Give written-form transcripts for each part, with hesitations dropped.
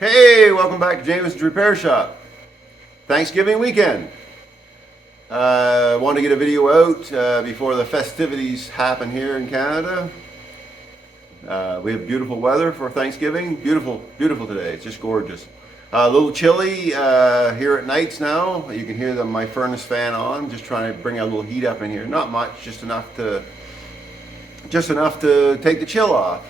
Hey, welcome back to Jamieson's Repair Shop. Thanksgiving weekend. I want to get a video out before the festivities happen here in Canada. We have beautiful weather for Thanksgiving. Beautiful, beautiful today. It's just gorgeous. A little chilly here at nights now. You can hear my furnace fan on. Just trying to bring a little heat up in here. Not much, just enough to take the chill off.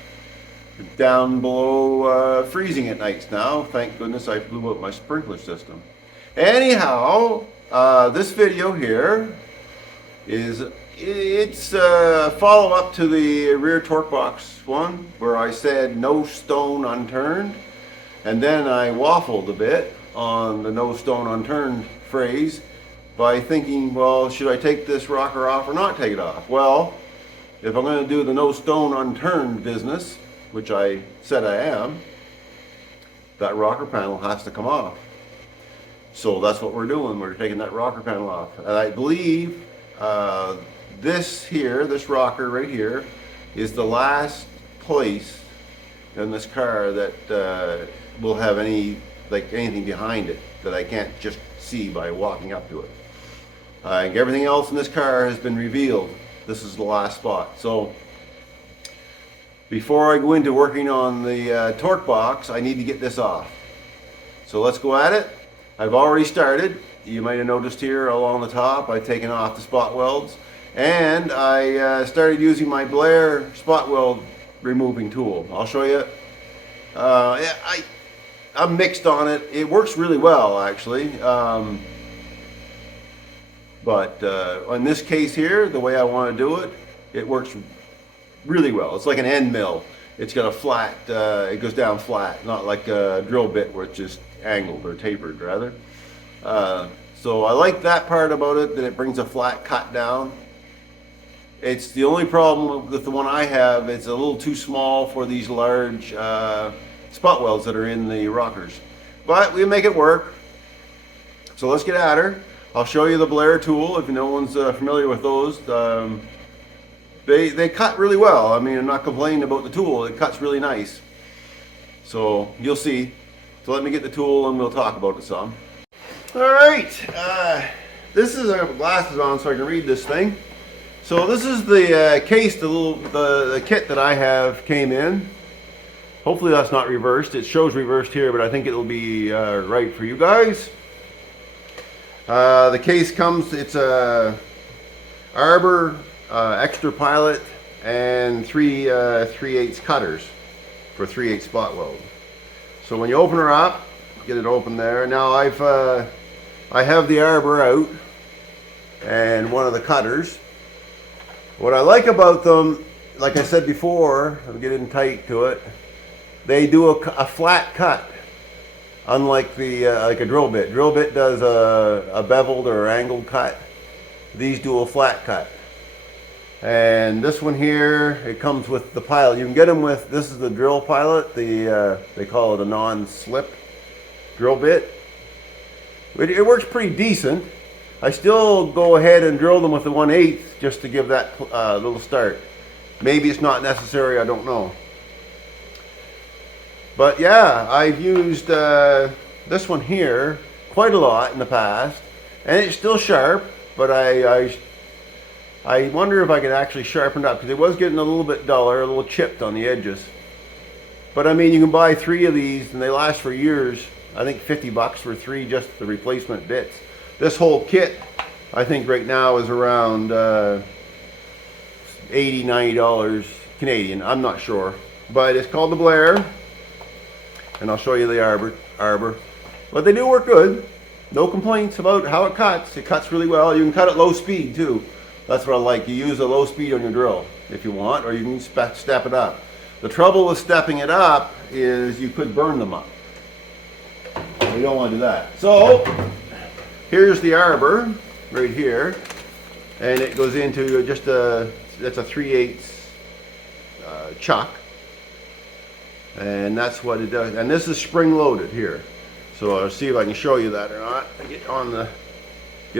Down below freezing at nights now. Thank goodness I blew out my sprinkler system. Anyhow, this video here it's a follow-up to the rear torque box one where I said no stone unturned, and then I waffled a bit on the no stone unturned phrase by thinking, well, should I take this rocker off or not take it off? Well, if I'm going to do the no stone unturned business, which I said I am, that rocker panel has to come off. So that's what we're doing. We're taking that rocker panel off. And I believe this rocker right here, is the last place in this car that will have anything behind it that I can't just see by walking up to it. Everything else in this car has been revealed. This is the last spot. So before I go into working on the torque box, I need to get this off. So let's go at it. I've already started. You might have noticed here along the top, I've taken off the spot welds, and I started using my Blair spot weld removing tool. I'll show you. I'm mixed on it. It works really well, actually. But in this case here, the way I want to do it, it works really well. It's like an end mill. It's got a flat, it goes down flat, not like a drill bit where it's just angled or tapered rather. So I like that part about it, that it brings a flat cut down. It's the only problem with the one I have, it's a little too small for these large spot welds that are in the rockers. But we make it work. So let's get at her. I'll show you the Blair tool if no one's familiar with those. They cut really well. I mean, I'm not complaining about the tool. It cuts really nice. So you'll see. So let me get the tool and we'll talk about it some. All right. This is, I have glasses on so I can read this thing. So this is the case, the kit that I have came in. Hopefully that's not reversed. It shows reversed here, but I think it'll be right for you guys. The case comes, it's a arbor, extra pilot, and 3/8 cutters for 3/8 spot weld. So when you open her up, get it open there. Now I have the arbor out and one of the cutters. What I like about them, like I said before, I'll get in tight to it, they do a flat cut, unlike the like a drill bit. Drill bit does a beveled or angled cut. These do a flat cut. And this one here, it comes with the pilot. You can get them with, this is the drill pilot, they call it a non-slip drill bit. It works pretty decent. I still go ahead and drill them with the 1/8 just to give that little start. Maybe it's not necessary, I don't know. But yeah, I've used this one here quite a lot in the past, and it's still sharp, but I wonder if I could actually sharpen it up, because it was getting a little bit duller, a little chipped on the edges. But I mean, you can buy 3 of these and they last for years. I think $50 for 3, just the replacement bits. This whole kit, I think right now is around $80, $90 Canadian. I'm not sure. But it's called the Blair. And I'll show you the arbor. But they do work good. No complaints about how it cuts. It cuts really well. You can cut at low speed too. That's what I like. You use a low speed on your drill if you want, or you can step it up. The trouble with stepping it up is you could burn them up. You don't want to do that. So here's the arbor right here, and it goes into just that's a 3/8 chuck, and that's what it does. And this is spring loaded here. So I'll see if I can show you that or not. Get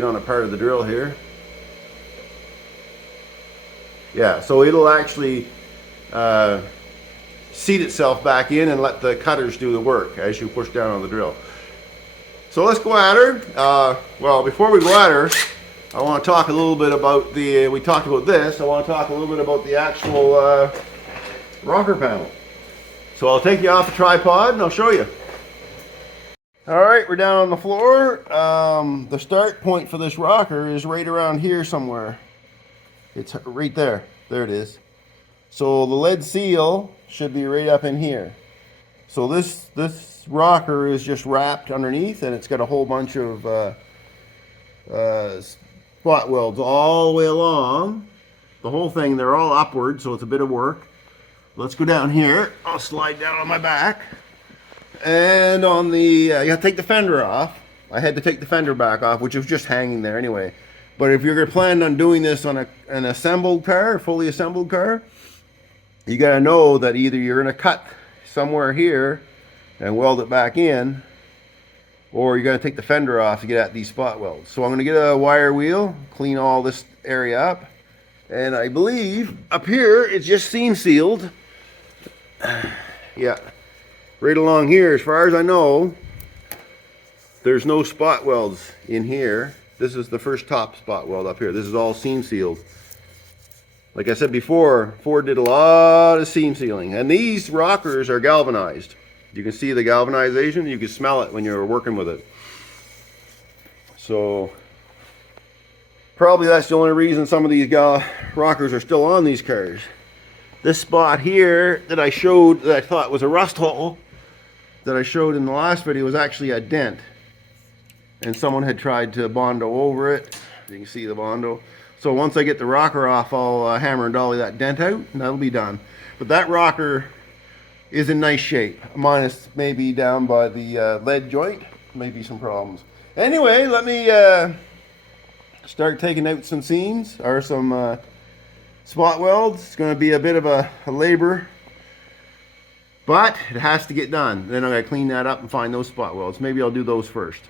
on a part of the drill here. Yeah, so it'll actually seat itself back in and let the cutters do the work as you push down on the drill. So let's go at her. Well, before we go at her, I want to talk a little bit about we talked about this, I want to talk a little bit about the actual rocker panel. So I'll take you off the tripod and I'll show you. Alright, we're down on the floor. The start point for this rocker is right around here somewhere. It's right there. There it is. So the lead seal should be right up in here. So this rocker is just wrapped underneath, and it's got a whole bunch of spot welds all the way along. The whole thing, they're all upward, so it's a bit of work. Let's go down here. I'll slide down on my back. And on the, you gotta take the fender off. I had to take the fender back off, which was just hanging there anyway. But if you're planning on doing this on an assembled car, fully assembled car, you gotta know that either you're gonna cut somewhere here and weld it back in, or you're gonna take the fender off to get at these spot welds. So I'm gonna get a wire wheel, clean all this area up, and I believe up here it's just seam sealed. Yeah. Right along here, as far as I know, there's no spot welds in here. This is the first top spot weld up here. This is all seam sealed. Like I said before, Ford did a lot of seam sealing. And these rockers are galvanized. You can see the galvanization. You can smell it when you're working with it. So, probably that's the only reason some of these rockers are still on these cars. This spot here that I showed, that I thought was a rust hole, that I showed in the last video, was actually a dent, and someone had tried to Bondo over it. You can see the Bondo. So once I get the rocker off, I'll hammer and dolly that dent out, and that'll be done. But that rocker is in nice shape, minus maybe down by the lead joint, maybe some problems. Anyway, let me start taking out some seams, or some spot welds. It's going to be a bit of a labor, but it has to get done. Then I'm going to clean that up and find those spot welds. Maybe I'll do those first.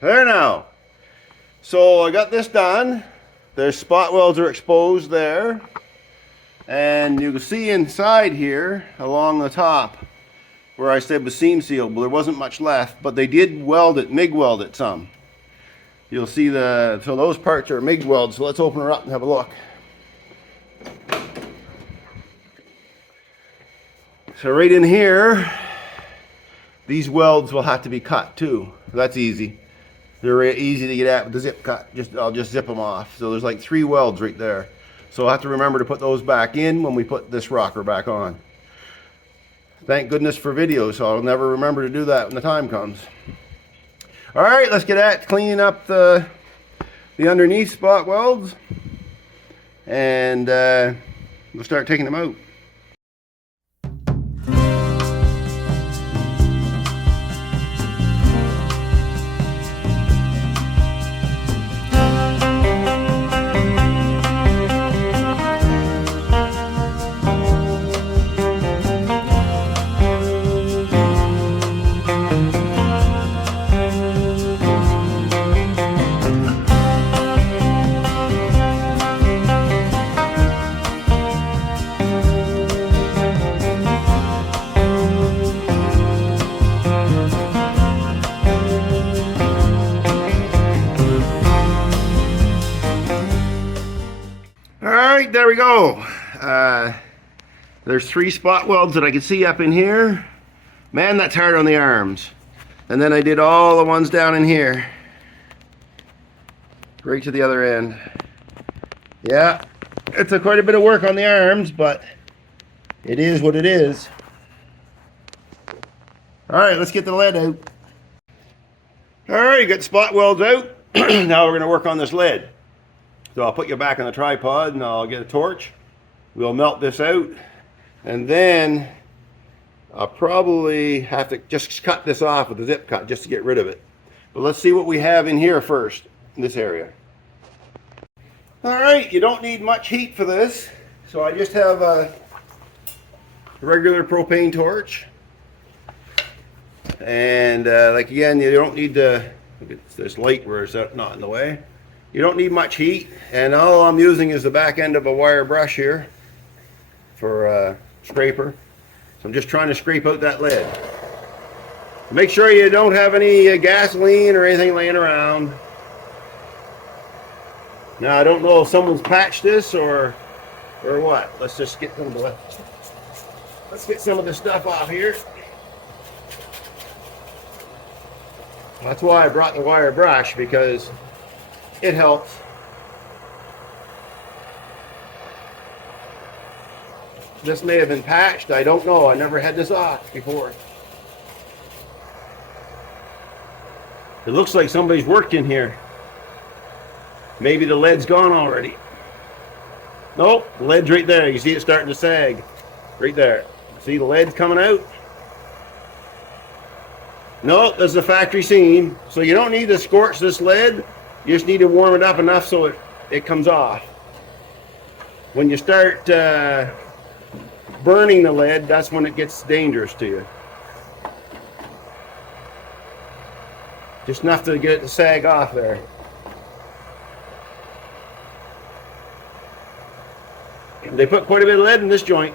There now. So I got this done. Their spot welds are exposed there. And you can see inside here, along the top, where I said was seam sealed, but there wasn't much left, but they did weld it, MIG weld it some. You'll see so those parts are MIG welds, so let's open her up and have a look. So right in here, these welds will have to be cut too. That's easy. They're easy to get at with the zip cut. I'll just zip them off. So there's like 3 welds right there. So I'll have to remember to put those back in when we put this rocker back on. Thank goodness for video, so I'll never remember to do that when the time comes. All right, let's get at cleaning up the underneath spot welds, and we'll start taking them out. Alright, there we go. There's 3 spot welds that I can see up in here. Man, that's hard on the arms. And then I did all the ones down in here. Right to the other end. Yeah, it's quite a bit of work on the arms, but it is what it is. Alright, let's get the lead out. Alright, got the spot welds out. Now we're going to work on this lead. So I'll put you back on the tripod and I'll get a torch. We'll melt this out, and then I'll probably have to just cut this off with a zip cut just to get rid of it. But let's see what we have in here first, in this area. Alright, you don't need much heat for this. So I just have a regular propane torch. And like again, you don't need to, there's light where it's not in the way. You don't need much heat, and all I'm using is the back end of a wire brush here for a scraper. So I'm just trying to scrape out that lead. Make sure you don't have any gasoline or anything laying around. Now I don't know if someone's patched this or what. Let's just get them to, let's get some of the stuff off here. That's why I brought the wire brush, because it helps. This may have been patched, I don't know. I never had this off before. It looks like somebody's worked in here. Maybe the lead's gone already. Nope, the lead's right there. You see it starting to sag. Right there. See the lead's coming out? No, there's a factory seam. So you don't need to scorch this lead. You just need to warm it up enough so it comes off. When you start burning the lead, that's when it gets dangerous to you. Just enough to get it to sag off there. They put quite a bit of lead in this joint.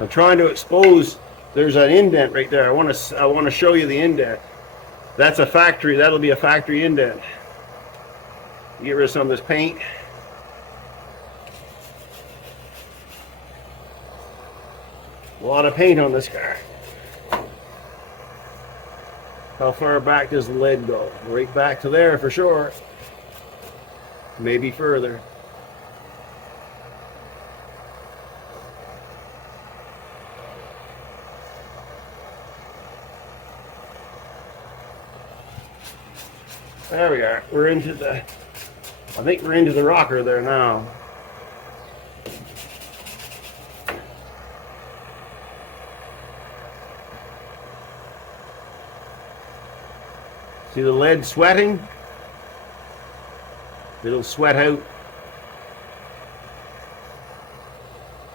I'm trying to expose, there's an indent right there. I want to show you the indent. That's a factory, that'll be a factory indent. Get rid of some of this paint. A lot of paint on this car. How far back does the lead go? Right back to there for sure. Maybe further. There we are. We're into the, I think we're into the rocker there now. See the lead sweating? It'll sweat out.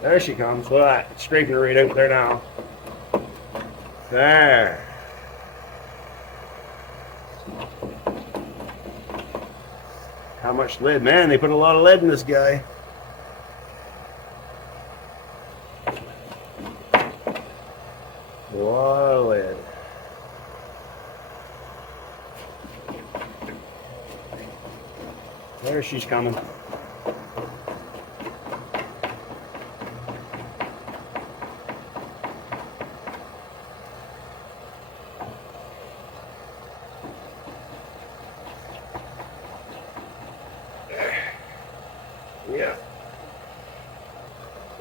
There she comes. Look at that. It's scraping right out there now. There. How much lead? Man, they put a lot of lead in this guy. A lot of lead. There she's coming.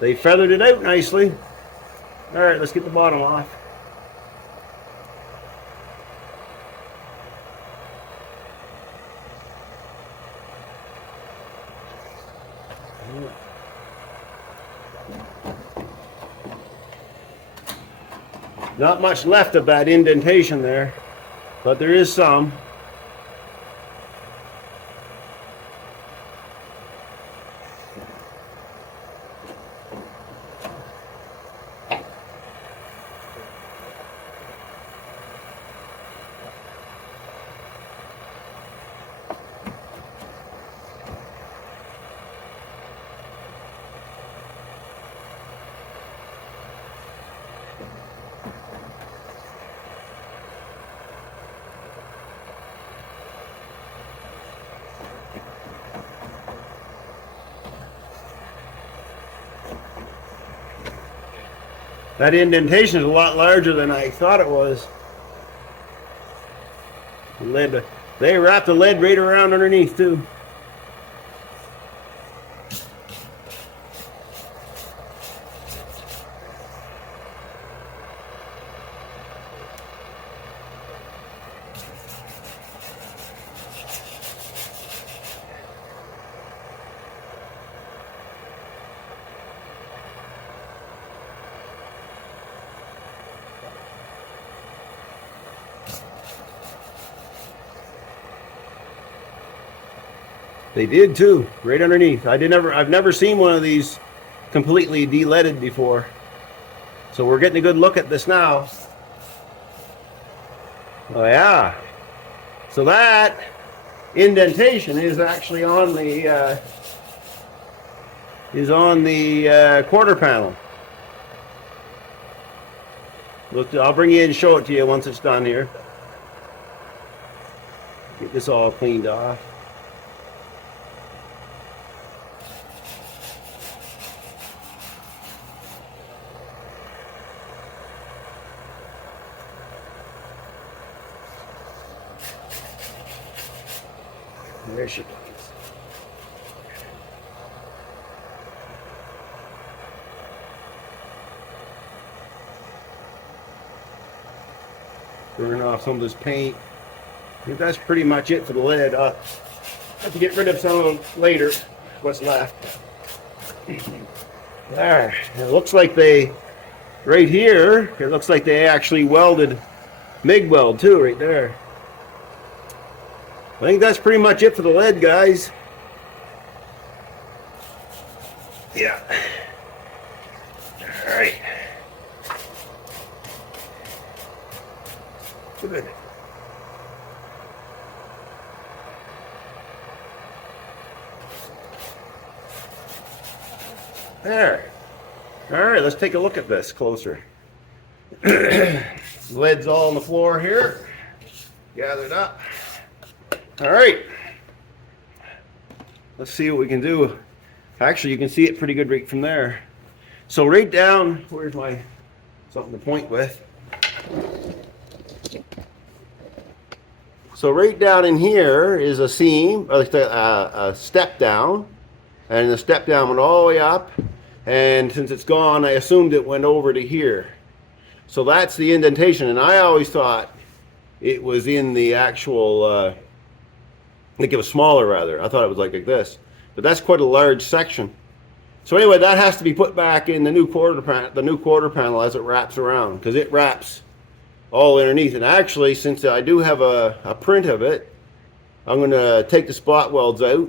They feathered it out nicely. All right, let's get the bottom off. Not much left of that indentation there, but there is some. That indentation is a lot larger than I thought it was. Lead, they wrapped the lead right around underneath too. They did too, right underneath. I've never seen one of these completely de-leaded before. So we're getting a good look at this now. Oh yeah. So that indentation is actually on the quarter panel. Look, I'll bring you in and show it to you once it's done here. Get this all cleaned off. There she goes. Burn off some of this paint. I think that's pretty much it for the lid. I'll have to get rid of some of them later, what's left. There. It looks like they, right here, it looks like they actually welded MIG weld too, right there. I think that's pretty much it for the lead, guys. Yeah. All right. Good. There. All right, let's take a look at this closer. Lead's all on the floor here. Gathered up. All right, let's see what we can do. Actually, you can see it pretty good right from there. So right down, where's my something to point with? So right down in here is a seam, a step down, and the step down went all the way up, and since it's gone, I assumed it went over to here. So that's the indentation, and I always thought it was in the actual I think it was smaller rather. I thought it was like this. But that's quite a large section. So anyway, that has to be put back in the new quarter panel as it wraps around, because it wraps all underneath. And actually, since I do have a print of it, I'm going to take the spot welds out,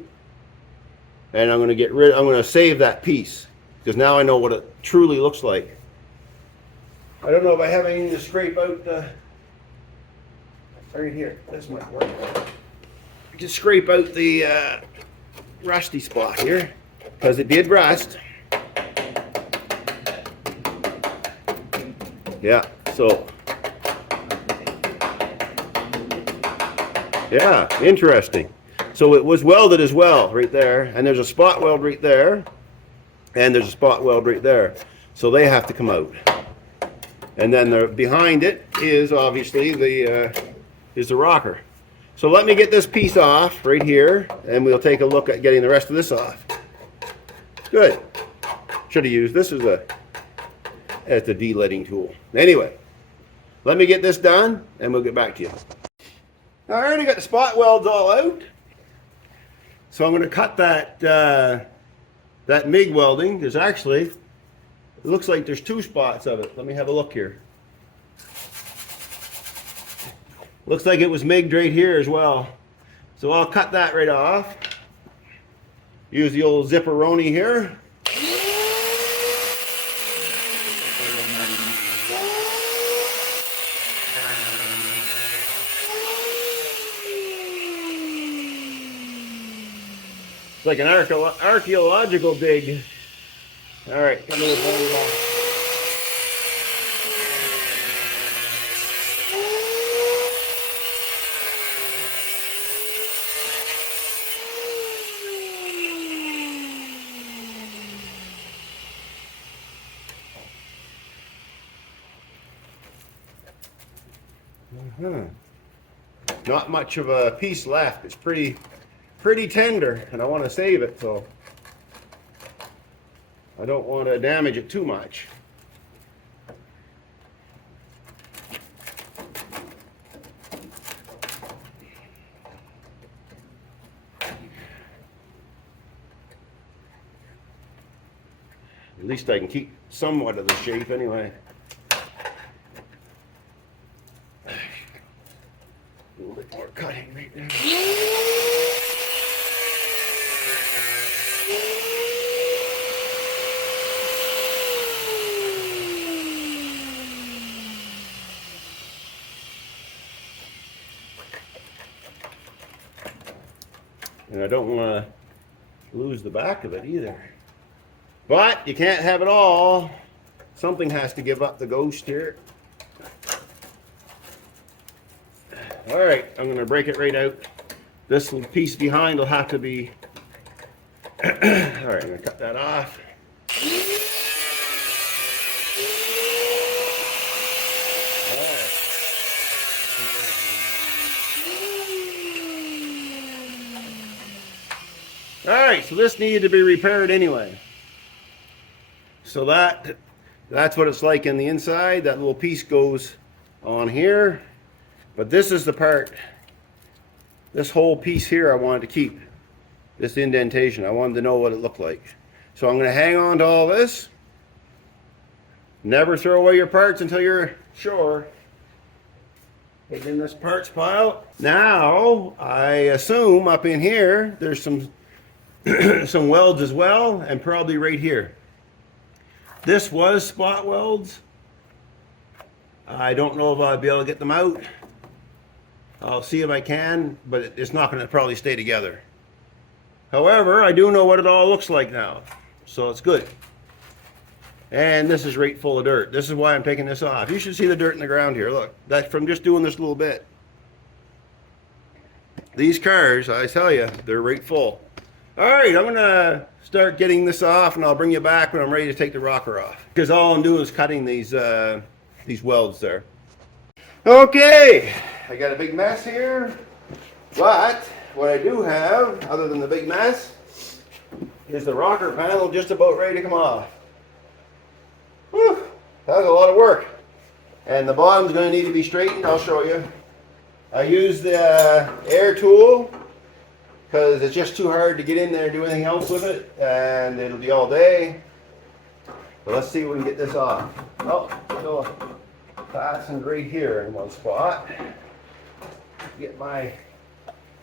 and I'm going to save that piece, because now I know what it truly looks like. I don't know if I have anything to scrape out right here. This might work. I can scrape out the rusty spot here, because it did rust. Yeah, so yeah, interesting. So it was welded as well right there, and there's a spot weld right there, and there's a spot weld right there. So they have to come out. And then behind it is obviously the rocker. So let me get this piece off right here, and we'll take a look at getting the rest of this off. Good. Should have used, this is as the de-leading tool. Anyway, let me get this done and we'll get back to you. I already got the spot welds all out. So I'm going to cut that that MIG welding. There's actually, it looks like there's 2 spots of it. Let me have a look here. Looks like it was MIG'd right here as well. So I'll cut that right off. Use the old zipperoni here. It's like an archaeological dig. All right, come in. Not much of a piece left. It's pretty tender, and I want to save it, so I don't want to damage it too much. At least I can keep somewhat of the shape anyway. A little bit more cutting right there. And I don't want to lose the back of it either. But you can't have it all. Something has to give up the ghost here. All right, I'm going to break it right out. This little piece behind will have to be... All right, I'm going to cut that off. All right, so this needed to be repaired anyway. So that's what it's like in the inside. That little piece goes on here. But this is the part, this whole piece here I wanted to keep. This indentation, I wanted to know what it looked like. So I'm going to hang on to all this. Never throw away your parts until you're sure. Put it in this parts pile. Now, I assume up in here, there's some some welds as well, and probably right here. This was spot welds. I don't know if I'll be able to get them out. I'll see if I can, but it's not going to probably stay together. However, I do know what it all looks like now, so it's good. And this is right full of dirt. This is why I'm taking this off. You should see the dirt in the ground here. Look, that's from just doing this little bit. These cars, I tell you, they're right full. All right, I'm gonna start getting this off, and I'll bring you back when I'm ready to take the rocker off. Because all I'm doing is cutting these welds there. Okay, I got a big mess here, but what I do have, other than the big mess, is the rocker panel just about ready to come off. Whew, that was a lot of work. And the bottom's going to need to be straightened. I'll show you. I used the air tool because it's just too hard to get in there and do anything else with it, and it'll be all day. But let's see if we can get this off. Oh, still fastened right here in one spot. Get my...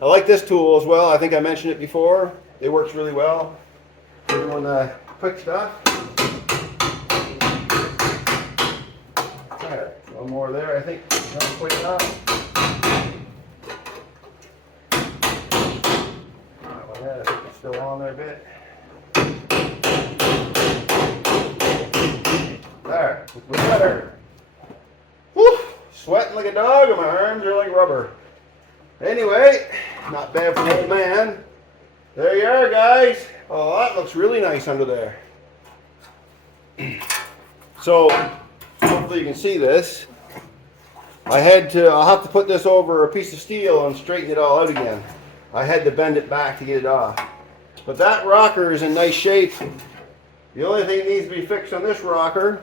I like this tool as well. I think I mentioned it before. It works really well for doing quick stuff. There, one more there. I think not quick enough. I think it's still on there a bit. There, looks better. Whew, sweating like a dog, and my arms are like rubber. Anyway, not bad for an old man. There you are, guys. Oh, that looks really nice under there. So, hopefully you can see this. I'll have to put this over a piece of steel and straighten it all out again. I had to bend it back to get it off. But that rocker is in nice shape. The only thing that needs to be fixed on this rocker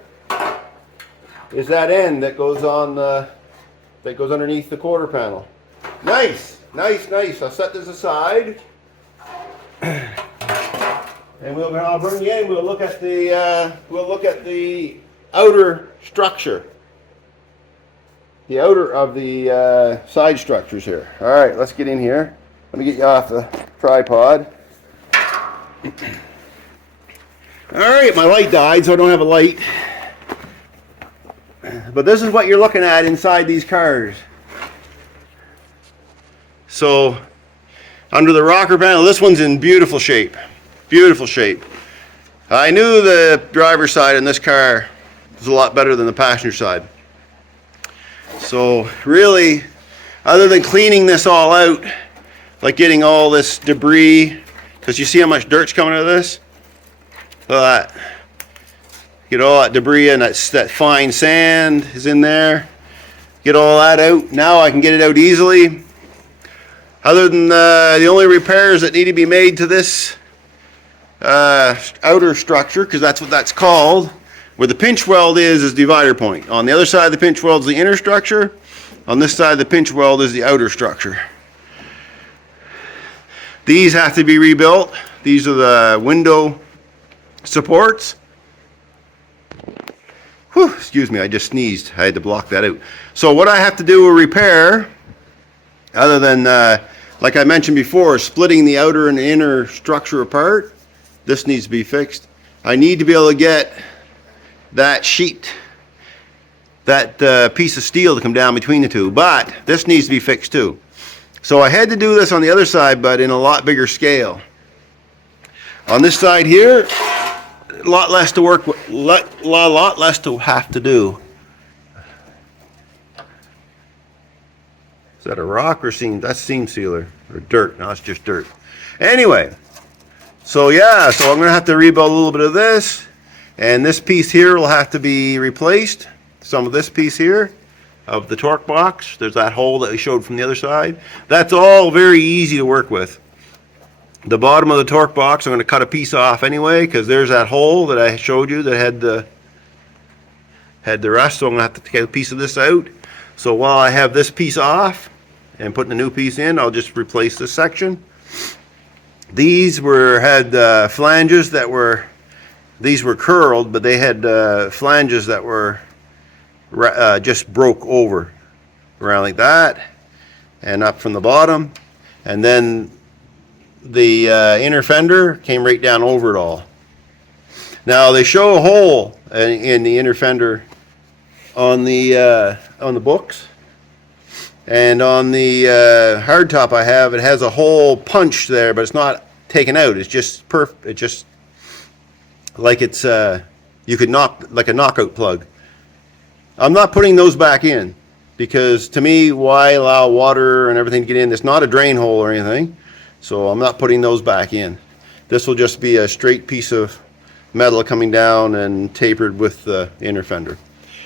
is that end that goes on that goes underneath the quarter panel. Nice, nice, nice. I'll set this aside, and I'll bring you in. We'll look at the outer structure, the outer of the side structures here. All right, let's get in here. Let me get you off the tripod. All right, my light died, so I don't have a light. But this is what you're looking at inside these cars. So, under the rocker panel, this one's in beautiful shape. Beautiful shape. I knew the driver's side in this car was a lot better than the passenger side. So, really, other than cleaning this all out, like getting all this debris, because you see how much dirt's coming out of this? Look at that. Get all that debris and that fine sand is in there. Get all that out. Now I can get it out easily. Other than the only repairs that need to be made to this outer structure, because that's what that's called, where the pinch weld is divider point. On the other side of the pinch weld is the inner structure. On this side of the pinch weld is the outer structure. These have to be rebuilt. These are the window supports. Whew, excuse me, I just sneezed. I had to block that out. So what I have to do a repair, other than, like I mentioned before, splitting the outer and inner structure apart, this needs to be fixed. I need to be able to get that sheet, that piece of steel to come down between the two, but this needs to be fixed too. So I had to do this on the other side, but in a lot bigger scale. On this side here, a lot less to work with, lot less to have to do. Is that a rock or seam? That's seam sealer or dirt. No, it's just dirt. Anyway, so yeah, so I'm gonna have to rebuild a little bit of this, and this piece here will have to be replaced. Some of this piece here of the torque box. There's that hole that we showed from the other side. That's all very easy to work with. The bottom of the torque box, I'm going to cut a piece off anyway, because there's that hole that I showed you that had the rest, so I'm going to have to take a piece of this out. So while I have this piece off and putting a new piece in, I'll just replace this section. These had flanges that were, these were curled, but they had flanges that were just broke over around like that and up from the bottom, and then the inner fender came right down over it all. Now they show a hole in the inner fender on the books, and on the hardtop I have, it has a hole punched there, but it's not taken out. It's just it's just like it's you could knock like a knockout plug. I'm not putting those back in, because to me, why allow water and everything to get in? It's not a drain hole or anything, so I'm not putting those back in. This will just be a straight piece of metal coming down and tapered with the inner fender.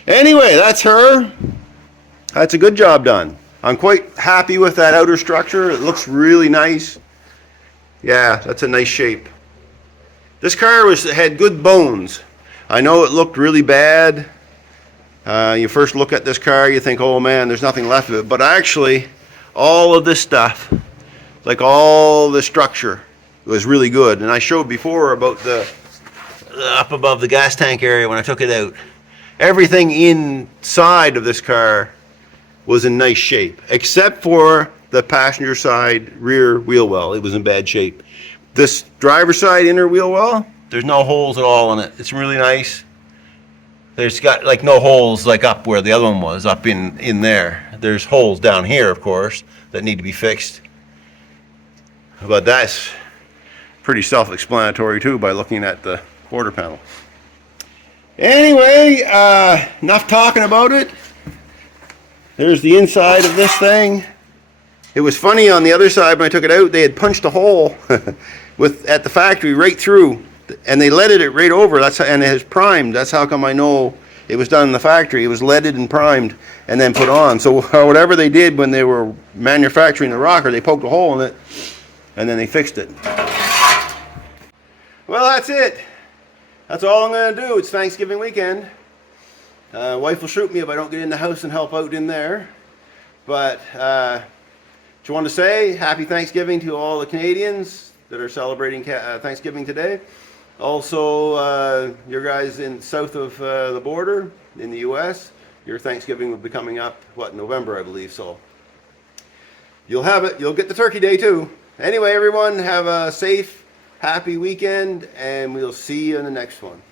Anyway, that's her. That's a good job done. I'm quite happy with that outer structure. It looks really nice. Yeah, that's a nice shape. This car had good bones. I know it looked really bad. You first look at this car, you think, oh man, there's nothing left of it. But actually, all of this stuff, like all the structure, was really good. And I showed before about the up above the gas tank area when I took it out. Everything inside of this car was in nice shape, except for the passenger side rear wheel well. It was in bad shape. This driver side inner wheel well, there's no holes at all in it. It's really nice. There's got like no holes like up where the other one was, up in there. There's holes down here, of course, that need to be fixed. But that's pretty self-explanatory too by looking at the quarter panel. Anyway, enough talking about it. There's the inside of this thing. It was funny, on the other side when I took it out, they had punched a hole at the factory right through, and they leaded it right over. And it is primed. That's how come I know it was done in the factory. It was leaded and primed and then put on. So whatever they did when they were manufacturing the rocker, they poked a hole in it and then they fixed it. Well, that's it. that's all I'm going to do. It's Thanksgiving weekend. Wife will shoot me if I don't get in the house and help out in there. But just want to say happy Thanksgiving to all the Canadians that are celebrating Thanksgiving today. Also, your guys in south of the border in the U.S., your Thanksgiving will be coming up, what, November, I believe. So you'll have it. You'll get the turkey day too. Anyway, everyone, have a safe, happy weekend, and we'll see you in the next one.